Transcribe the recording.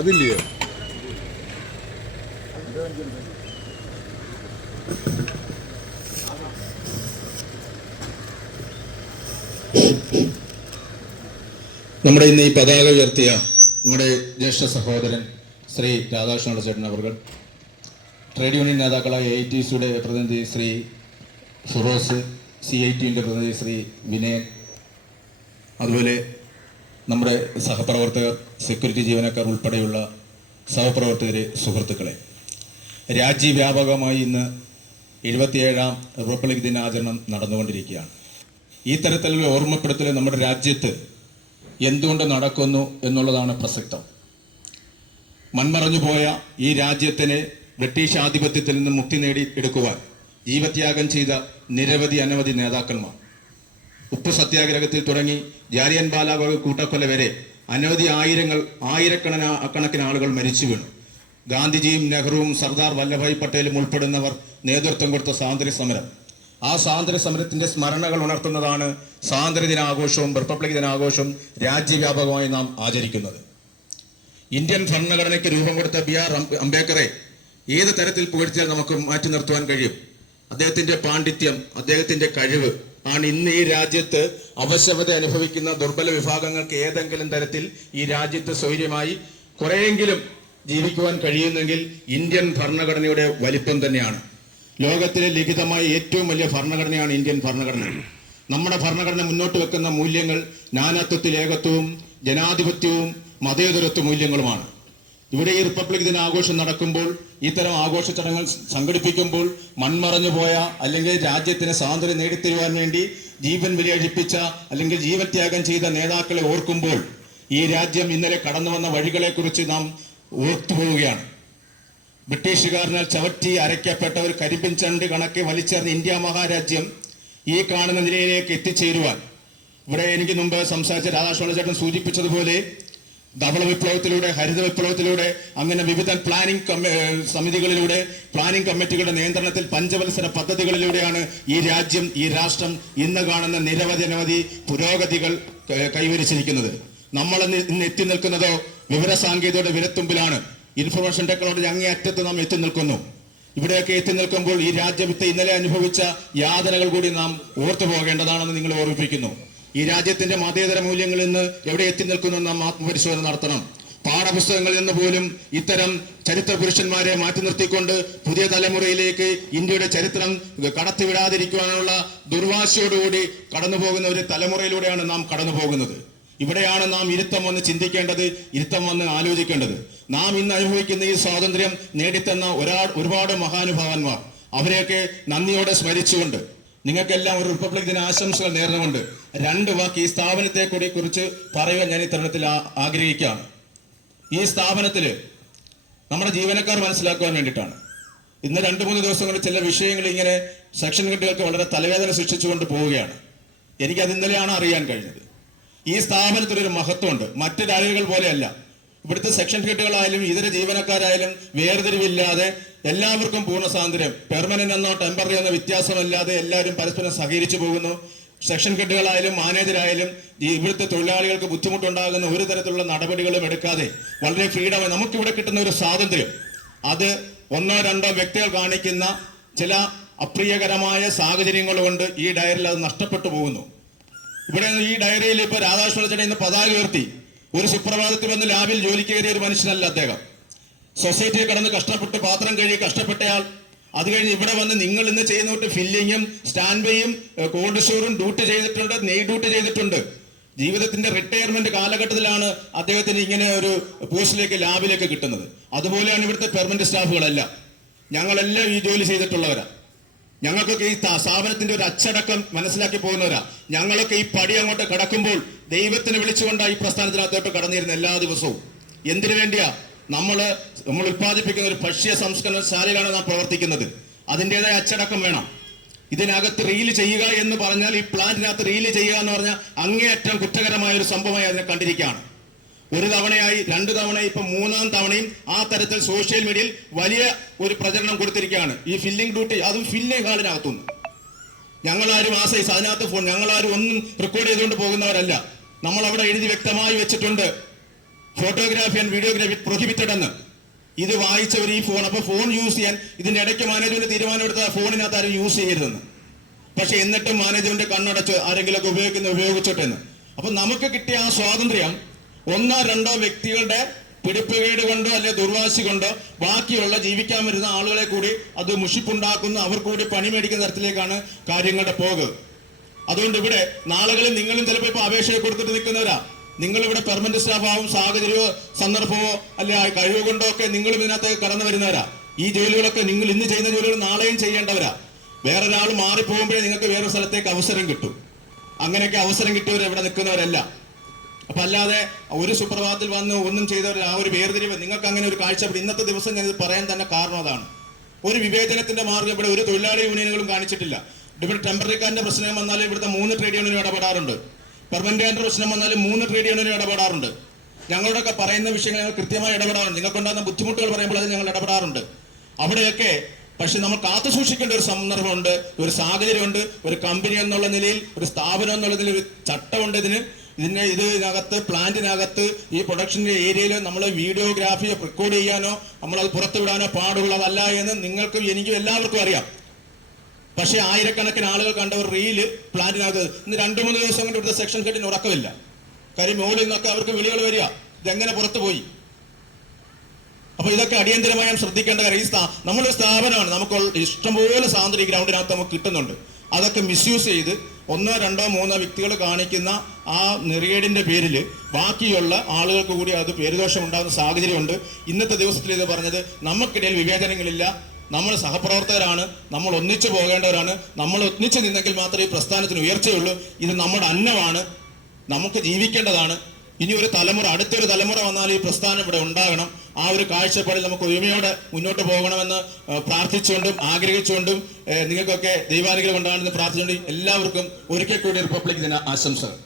അതില്ലയോ? നമ്മുടെ ഇന്ന് ഈ പതാക ഉയർത്തിയ നമ്മുടെ ജ്യേഷ്ഠ സഹോദരൻ ശ്രീ രാധാകൃഷ്ണ ചേട്ടൻ അവർ, ട്രേഡ് യൂണിയൻ നേതാക്കളായ AITCയുടെ പ്രതിനിധി ശ്രീ ഫിറോസ്, CITയുടെ പ്രതിനിധി ശ്രീ വിനയൻ, അതുപോലെ നമ്മുടെ സഹപ്രവർത്തകർ, സെക്യൂരിറ്റി ജീവനക്കാർ ഉൾപ്പെടെയുള്ള സഹപ്രവർത്തകരെ, സുഹൃത്തുക്കളെ, രാജ്യവ്യാപകമായി ഇന്ന് 77ാം റിപ്പബ്ലിക് ദിനാചരണം നടന്നുകൊണ്ടിരിക്കുകയാണ്. ഈ തരത്തിലുള്ള ഓർമ്മപ്പെടുത്തൽ നമ്മുടെ രാജ്യത്ത് എന്തുകൊണ്ട് നടക്കുന്നു എന്നുള്ളതാണ് പ്രസക്തം. മൺമറഞ്ഞുപോയ ഈ രാജ്യത്തിന് ബ്രിട്ടീഷ് ആധിപത്യത്തിൽ നിന്ന് മുക്തി നേടി എടുക്കുവാൻ ജീവത്യാഗം ചെയ്ത അനവധി നേതാക്കന്മാർ, ഉപ്പു സത്യാഗ്രഹത്തിൽ തുടങ്ങി ജാലിയൻ വാലാബാഗ് കൂട്ടക്കൊല വരെ അനവധി ആയിരക്കണക്കിന് ആളുകൾ മരിച്ചു വീണു. ഗാന്ധിജിയും നെഹ്റുവും സർദാർ വല്ലഭായ് പട്ടേലും ഉൾപ്പെടുന്നവർ നേതൃത്വം കൊടുത്ത സ്വാതന്ത്ര്യ സമരം, ആ സ്വാതന്ത്ര്യ സമരത്തിന്റെ സ്മരണകൾ ഉണർത്തുന്നതാണ് സ്വാതന്ത്ര്യ ദിനാഘോഷവും റിപ്പബ്ലിക് ദിനാഘോഷവും രാജ്യവ്യാപകമായി നാം ആചരിക്കുന്നത്. ഇന്ത്യൻ ഭരണഘടനയ്ക്ക് രൂപം കൊടുത്ത BR അംബേദ്കറെ ഏത് തരത്തിൽ പുകഴ്ത്തിയാൽ നമുക്ക് മാറ്റി നിർത്തുവാൻ കഴിയും? അദ്ദേഹത്തിന്റെ പാണ്ഡിത്യം, അദ്ദേഹത്തിന്റെ കഴിവ് ആണ് ഇന്ന് ഈ രാജ്യത്ത് അവശത അനുഭവിക്കുന്ന ദുർബല വിഭാഗങ്ങൾക്ക് ഏതെങ്കിലും തരത്തിൽ ഈ രാജ്യത്ത് സ്വൈര്യമായി കുറെയെങ്കിലും ജീവിക്കുവാൻ കഴിയുന്നെങ്കിൽ ഇന്ത്യൻ ഭരണഘടനയുടെ വലിപ്പം തന്നെയാണ്. ലോകത്തിലെ ലിഖിതമായ ഏറ്റവും വലിയ ഭരണഘടനയാണ് ഇന്ത്യൻ ഭരണഘടന. നമ്മുടെ ഭരണഘടന മുന്നോട്ട് വെക്കുന്ന മൂല്യങ്ങൾ നാനാത്വത്തിൽ ഏകത്വവും ജനാധിപത്യവും മതേതരത്വ മൂല്യങ്ങളുമാണ്. ഇവിടെ ഈ റിപ്പബ്ലിക് ദിനാഘോഷം നടക്കുമ്പോൾ, ഇത്തരം ആഘോഷ ചടങ്ങുകൾ സംഘടിപ്പിക്കുമ്പോൾ മൺമറഞ്ഞു പോയ അല്ലെങ്കിൽ രാജ്യത്തിന് സ്വാതന്ത്ര്യം നേടിത്തരുവാൻ വേണ്ടി ജീവൻ ബലിയഴിപ്പിച്ച അല്ലെങ്കിൽ ജീവത്യാഗം ചെയ്ത നേതാക്കളെ ഓർക്കുമ്പോൾ ഈ രാജ്യം ഇന്നലെ കടന്നു വന്ന വഴികളെക്കുറിച്ച് നാം ഓർത്തുപോവുകയാണ്. ബ്രിട്ടീഷുകാരനാൽ ചവറ്റി അരയ്ക്കപ്പെട്ട ഒരു കരിമ്പിൻ ചണ്ട് കണക്കെ വലിച്ചെറിഞ്ഞ ഇന്ത്യ മഹാരാജ്യം ഈ കാണുന്ന നിലയിലേക്ക് എത്തിച്ചേരുവാൻ, ഇവിടെ എനിക്ക് മുമ്പ് സംസാരിച്ച രാധാകൃഷ്ണ ചേട്ടൻ സൂചിപ്പിച്ചതുപോലെ ധവള വിപ്ലവത്തിലൂടെ, ഹരിത വിപ്ലവത്തിലൂടെ, അങ്ങനെ വിവിധ പ്ലാനിംഗ് സമിതികളിലൂടെ, പ്ലാനിംഗ് കമ്മിറ്റികളുടെ നിയന്ത്രണത്തിൽ പഞ്ചവത്സര പദ്ധതികളിലൂടെയാണ് ഈ രാജ്യം, ഈ രാഷ്ട്രം ഇന്ന് കാണുന്ന അനവധി പുരോഗതികൾ കൈവരിച്ചിരിക്കുന്നത്. നമ്മൾ ഇന്ന് എത്തി നിൽക്കുന്നതോ വിവരസാങ്കേതികയുടെ വിരത്തുമ്പിലാണ്. ഇൻഫർമേഷൻ ടെക്നോളജി അങ്ങേയറ്റത്ത് നാം എത്തി നിൽക്കുന്നു. ഇവിടെയൊക്കെ എത്തി നിൽക്കുമ്പോൾ ഈ രാജ്യത്തെ ഇന്നലെ അനുഭവിച്ച യാതനകൾ കൂടി നാം ഓർത്തു പോകേണ്ടതാണെന്ന് നിങ്ങൾ ഓർമ്മിപ്പിക്കുന്നു. ഈ രാജ്യത്തിന്റെ മതേതര മൂല്യങ്ങളിൽ നിന്ന് എവിടെ എത്തി നിൽക്കുന്നു നാം ആത്മപരിശോധന നടത്തണം. പാഠപുസ്തകങ്ങളിൽ നിന്ന് പോലും ഇത്തരം ചരിത്ര പുരുഷന്മാരെ മാറ്റി നിർത്തിക്കൊണ്ട് പുതിയ തലമുറയിലേക്ക് ഇന്ത്യയുടെ ചരിത്രം കടത്തിവിടാതിരിക്കുവാനുള്ള ദുർവാശയോടുകൂടി കടന്നു പോകുന്ന ഒരു തലമുറയിലൂടെയാണ് നാം കടന്നു പോകുന്നത്. ഇവിടെയാണ് നാം ഇരുത്തം വന്ന് ചിന്തിക്കേണ്ടത്, ഇരുത്തം വന്ന് ആലോചിക്കേണ്ടത്. നാം ഇന്ന് അനുഭവിക്കുന്ന ഈ സ്വാതന്ത്ര്യം നേടിത്തന്ന ഒരുപാട് മഹാനുഭാവന്മാർ, അവരെയൊക്കെ നന്ദിയോടെ സ്മരിച്ചുകൊണ്ട് നിങ്ങൾക്കെല്ലാം ഒരു റിപ്പബ്ലിക് ദിന ആശംസകൾ നേർന്നുകൊണ്ട് 2 വാക്ക് ഈ സ്ഥാപനത്തെ കുറിച്ച് പറയുവാൻ ഞാൻ ഈ തരുണത്തിൽ ആഗ്രഹിക്കുകയാണ്. ഈ സ്ഥാപനത്തിൽ നമ്മുടെ ജീവനക്കാർ മനസ്സിലാക്കുവാൻ വേണ്ടിയിട്ടാണ്. ഇന്ന് 2-3 ദിവസങ്ങളിൽ ചില വിഷയങ്ങൾ ഇങ്ങനെ സെക്ഷൻ ഹെഡുകൾക്ക് വളരെ തലവേദന സൃഷ്ടിച്ചുകൊണ്ട് പോവുകയാണ്. എനിക്കത് ഇന്നലെയാണ് അറിയാൻ കഴിഞ്ഞത്. ഈ സ്ഥാപനത്തിലൊരു മഹത്വമുണ്ട്, മറ്റ് ഡയറികൾ പോലെയല്ല. ഇവിടുത്തെ സെക്ഷൻ ഹെഡുകളായാലും ഇതര ജീവനക്കാരായാലും വേർതിരിവില്ലാതെ എല്ലാവർക്കും പൂർണ്ണ സ്വാതന്ത്ര്യം, പെർമനന്റ് എന്നോ ടെമ്പററി എന്നോ വ്യത്യാസമല്ലാതെ എല്ലാവരും പരസ്പരം സഹകരിച്ചു പോകുന്നു. സെക്ഷൻ ഹെഡുകളായാലും മാനേജരായാലും ഇവിടുത്തെ തൊഴിലാളികൾക്ക് ബുദ്ധിമുട്ടുണ്ടാകുന്ന ഒരു തരത്തിലുള്ള നടപടികളും എടുക്കാതെ വളരെ ഫ്രീഡമായി നമുക്കിവിടെ കിട്ടുന്ന ഒരു സ്വാതന്ത്ര്യം, അത് 1-2 വ്യക്തികൾ കാണിക്കുന്ന ചില അപ്രിയകരമായ സാഹചര്യങ്ങൾ കൊണ്ട് ഈ ഡയറിയിൽ അത് നഷ്ടപ്പെട്ടു പോകുന്നു. ഇവിടെ ഈ ഡയറിയിൽ ഇപ്പൊ രാധാകൃഷ്ണ ചേട്ടൻ ഇന്ന് പതാക ഉയർത്തി. ഒരു സുപ്രഭാതത്തിൽ വന്ന് ലാബിൽ ജോലിക്ക് കയറിയ ഒരു മനുഷ്യനല്ല അദ്ദേഹം. സൊസൈറ്റിയിൽ കടന്ന് കഷ്ടപ്പെട്ട് പാത്രം കഴുകി കഷ്ടപ്പെട്ടയാൾ. അത് കഴിഞ്ഞ് ഇവിടെ വന്ന് നിങ്ങൾ ഇന്ന് ചെയ്യുന്ന ഫില്ലിങ്ങും സ്റ്റാൻഡ് ബൈയും കോൾഡ് സ്റ്റോറും ഡ്യൂട്ടി ചെയ്തിട്ടുണ്ട്, നെയ് ഡ്യൂട്ടി ചെയ്തിട്ടുണ്ട്. ജീവിതത്തിന്റെ റിട്ടയർമെന്റ് കാലഘട്ടത്തിലാണ് അദ്ദേഹത്തിന് ഇങ്ങനെ ഒരു പോസ്റ്റിലേക്ക്, ലാബിലേക്ക് കിട്ടുന്നത്. അതുപോലെയാണ് ഇവിടുത്തെ പെർമനന്റ് സ്റ്റാഫുകളെല്ലാം. ഞങ്ങളെല്ലാം ഈ ജോലി ചെയ്തിട്ടുള്ളവരാ. ഞങ്ങൾക്കൊക്കെ ഈ സ്ഥാപനത്തിന്റെ ഒരു അച്ചടക്കം മനസ്സിലാക്കി പോകുന്നവരാ. ഞങ്ങളൊക്കെ ഈ പടി അങ്ങോട്ട് കടക്കുമ്പോൾ ദൈവത്തിന് വിളിച്ചുകൊണ്ടാണ് ഈ പ്രസ്ഥാനത്തിനകത്തോട്ട് കടന്നിരുന്നത് എല്ലാ ദിവസവും. എന്തിനു വേണ്ടിയാ? നമ്മൾ ഉത്പാദിപ്പിക്കുന്ന ഒരു ഭക്ഷ്യ സംസ്കരണശാലയിലാണ് നാം പ്രവർത്തിക്കുന്നത്. അതിൻ്റെതായ അച്ചടക്കം വേണം. ഇതിനകത്ത് റീല് ചെയ്യുക എന്ന് പറഞ്ഞാൽ, ഈ പ്ലാന്റിനകത്ത് റീല് ചെയ്യുക എന്ന് പറഞ്ഞാൽ അങ്ങേയറ്റം കുറ്റകരമായ ഒരു സംഭവമായി അതിനെ കണ്ടിരിക്കുകയാണ്. 1 തവണയായി, 2 തവണയായി, ഇപ്പൊ 3-ാം തവണയും ആ തരത്തിൽ സോഷ്യൽ മീഡിയയിൽ വലിയ ഒരു പ്രചരണം കൊടുത്തിരിക്കുകയാണ്. ഈ ഫില്ലിംഗ് ഡ്യൂട്ടി, അതും ഫില്ലിംഗ് ഹാളിനകത്തുനിന്ന്. ഞങ്ങളാരും ആ സൈസ് അതിനകത്ത് ഞങ്ങളാരും ഒന്നും റെക്കോർഡ് ചെയ്തുകൊണ്ട് പോകുന്നവരല്ല. നമ്മൾ അവിടെ എഴുതി വ്യക്തമായി വെച്ചിട്ടുണ്ട്, ഫോട്ടോഗ്രാഫി ആൻഡ് വീഡിയോഗ്രാഫി പ്രൊഹിബിറ്റഡ് എന്ന്. ഇത് വായിച്ചവർ ഈ ഫോൺ, അപ്പൊ ഫോൺ യൂസ് ചെയ്യാൻ ഇതിന്റെ ഇടയ്ക്ക് മാനേജ്മെന്റ് തീരുമാനമെടുത്ത ഫോണിനകത്ത് ആരും യൂസ് ചെയ്യരുതെന്ന്. പക്ഷെ എന്നിട്ടും മാനേജ്മെന്റ് കണ്ണടച്ച് ആരെങ്കിലുമൊക്കെ ഉപയോഗിച്ചോട്ടെ എന്ന്. അപ്പൊ നമുക്ക് കിട്ടിയ ആ സ്വാതന്ത്ര്യം ഒന്നോ രണ്ടോ വ്യക്തികളുടെ പിടിപ്പുകേട് കൊണ്ടോ അല്ലെ ദുർവാശി കൊണ്ടോ ബാക്കിയുള്ള ജീവിക്കാൻ വരുന്ന ആളുകളെ കൂടി അത് മുഷിപ്പുണ്ടാക്കുന്ന, അവർ കൂടി പണി മേടിക്കുന്ന തരത്തിലേക്കാണ് കാര്യങ്ങളുടെ പോക്ക്. അതുകൊണ്ട് ഇവിടെ നാളുകളിൽ നിങ്ങളും ചിലപ്പോൾ ഇപ്പൊ അപേക്ഷയെ കൊടുത്തിട്ട് നിൽക്കുന്നവരാ. നിങ്ങൾ ഇവിടെ പെർമനന്റ് സ്റ്റാഫ് ആവും, സാഹചര്യമോ സന്ദർഭമോ അല്ലെ കഴിവ് കൊണ്ടോ ഒക്കെ നിങ്ങളും ഇതിനകത്ത് കടന്നു വരുന്നവരാ. ഈ ജോലികളൊക്കെ നിങ്ങൾ ഇന്ന് ചെയ്യുന്ന ജോലികൾ നാളെയും ചെയ്യേണ്ടവരാ. വേറൊരാൾ മാറിപ്പോകുമ്പോഴേ നിങ്ങൾക്ക് വേറൊരു സ്ഥലത്തേക്ക് അവസരം കിട്ടും. അങ്ങനെയൊക്കെ അവസരം കിട്ടിയവർ ഇവിടെ നിൽക്കുന്നവരല്ല. അപ്പൊ അല്ലാതെ ഒരു സുപ്രഭാതത്തിൽ വന്ന് ഒന്നും ചെയ്തവർ ആ ഒരു വേർതിരിവ് നിങ്ങൾക്ക് അങ്ങനെ ഒരു കാഴ്ചപ്പാട് ഇന്നത്തെ ദിവസം ഞാൻ ഇത് പറയാൻ തന്നെ കാരണം അതാണ്. ഒരു വിവേചനത്തിന്റെ മാർഗ്ഗം ഇവിടെ ഒരു തൊഴിലാളി യൂണിയനുകളും കാണിച്ചിട്ടില്ല. ഇവിടെ ടെമ്പററിക്കാരന്റെ പ്രശ്നം വന്നാലും ഇവിടുത്തെ 3 ട്രേഡ് യൂണിയനും ഇടപെടാറുണ്ട്. പെർമനന്റ് പ്രശ്നം വന്നാലും 3 ട്രേഡ് യൂണിയനും ഇടപെടാറുണ്ട്. ഞങ്ങളോടൊക്കെ പറയുന്ന വിഷയങ്ങൾ ഞങ്ങൾ കൃത്യമായി ഇടപെടാറുണ്ട്. നിങ്ങൾക്കുണ്ടാകുന്ന ബുദ്ധിമുട്ടുകൾ പറയുമ്പോൾ അത് ഞങ്ങൾ ഇടപെടാറുണ്ട് അവിടെയൊക്കെ. പക്ഷെ നമ്മൾ കാത്തു സൂക്ഷിക്കേണ്ട ഒരു സന്ദർഭമുണ്ട്, ഒരു സാഹചര്യമുണ്ട്. ഒരു കമ്പനി എന്നുള്ള നിലയിൽ, ഒരു സ്ഥാപനം എന്നുള്ള നിലയിൽ ഒരു ചട്ടമുണ്ട് ഇതിനകത്ത് പ്ലാന്റിനകത്ത് ഈ പ്രൊഡക്ഷന്റെ ഏരിയയിൽ നമ്മൾ വീഡിയോഗ്രാഫി റെക്കോർഡ് ചെയ്യാനോ നമ്മളത് പുറത്തുവിടാനോ പാടുള്ളതല്ല എന്ന് നിങ്ങൾക്കും എനിക്കും എല്ലാവർക്കും അറിയാം. പക്ഷെ ആയിരക്കണക്കിന് ആളുകൾ കണ്ട ഒരു റീല് പ്ലാന്റിനകത്ത് ഇന്ന് 2-3 ദിവസം കൊണ്ട് ഇവിടുത്തെ സെക്ഷൻ ഹെഡിന് ഉറക്കമില്ല. കാര്യം മോളിൽ നിന്നൊക്കെ അവർക്ക് വിളികൾ വരിക, ഇതെങ്ങനെ പുറത്തു പോയി. അപ്പൊ ഇതൊക്കെ അടിയന്തരമായി ശ്രദ്ധിക്കേണ്ട കാര്യം. നമ്മളൊരു സ്ഥാപനമാണ്, നമുക്ക് ഇഷ്ടംപോലെ സ്വാതന്ത്ര്യം ഈ ഗ്രൗണ്ടിനകത്ത് നമുക്ക് കിട്ടുന്നുണ്ട്. അതൊക്കെ മിസ്യൂസ് ചെയ്ത് 1, 2, 3 വ്യക്തികൾ കാണിക്കുന്ന ആ നെറിയേടിന്റെ പേരിൽ ബാക്കിയുള്ള ആളുകൾക്ക് കൂടി അത് പേരുദോഷം ഉണ്ടാകുന്ന സാഹചര്യമുണ്ട്. ഇന്നത്തെ ദിവസത്തിൽ ഇത് പറഞ്ഞത് നമുക്കിടയിൽ വിവേചനങ്ങളില്ല, നമ്മൾ സഹപ്രവർത്തകരാണ്, നമ്മൾ ഒന്നിച്ചു പോകേണ്ടവരാണ്. നമ്മൾ ഒന്നിച്ചു നിന്നെങ്കിൽ മാത്രമേ ഈ പ്രസ്ഥാനത്തിന് ഉയർച്ചയുള്ളൂ. ഇത് നമ്മുടെ അന്നമാണ്, നമുക്ക് ജീവിക്കേണ്ടതാണ്. ഇനി ഒരു തലമുറ, അടുത്തൊരു തലമുറ വന്നാൽ ഈ പ്രസ്ഥാനം ഇവിടെ ഉണ്ടാകണം. ആ ഒരു കാഴ്ചപ്പാടിൽ നമുക്ക് ഒരുമയോടെ മുന്നോട്ട് പോകണമെന്ന് പ്രാർത്ഥിച്ചുകൊണ്ടും ആഗ്രഹിച്ചുകൊണ്ടും നിങ്ങൾക്കൊക്കെ ദൈവാനുഗ്രഹം ഉണ്ടാകണമെന്ന് പ്രാർത്ഥിച്ചുകൊണ്ട് എല്ലാവർക്കും ഒരിക്കൽ കൂടി റിപ്പബ്ലിക് ദിന ആശംസകൾ.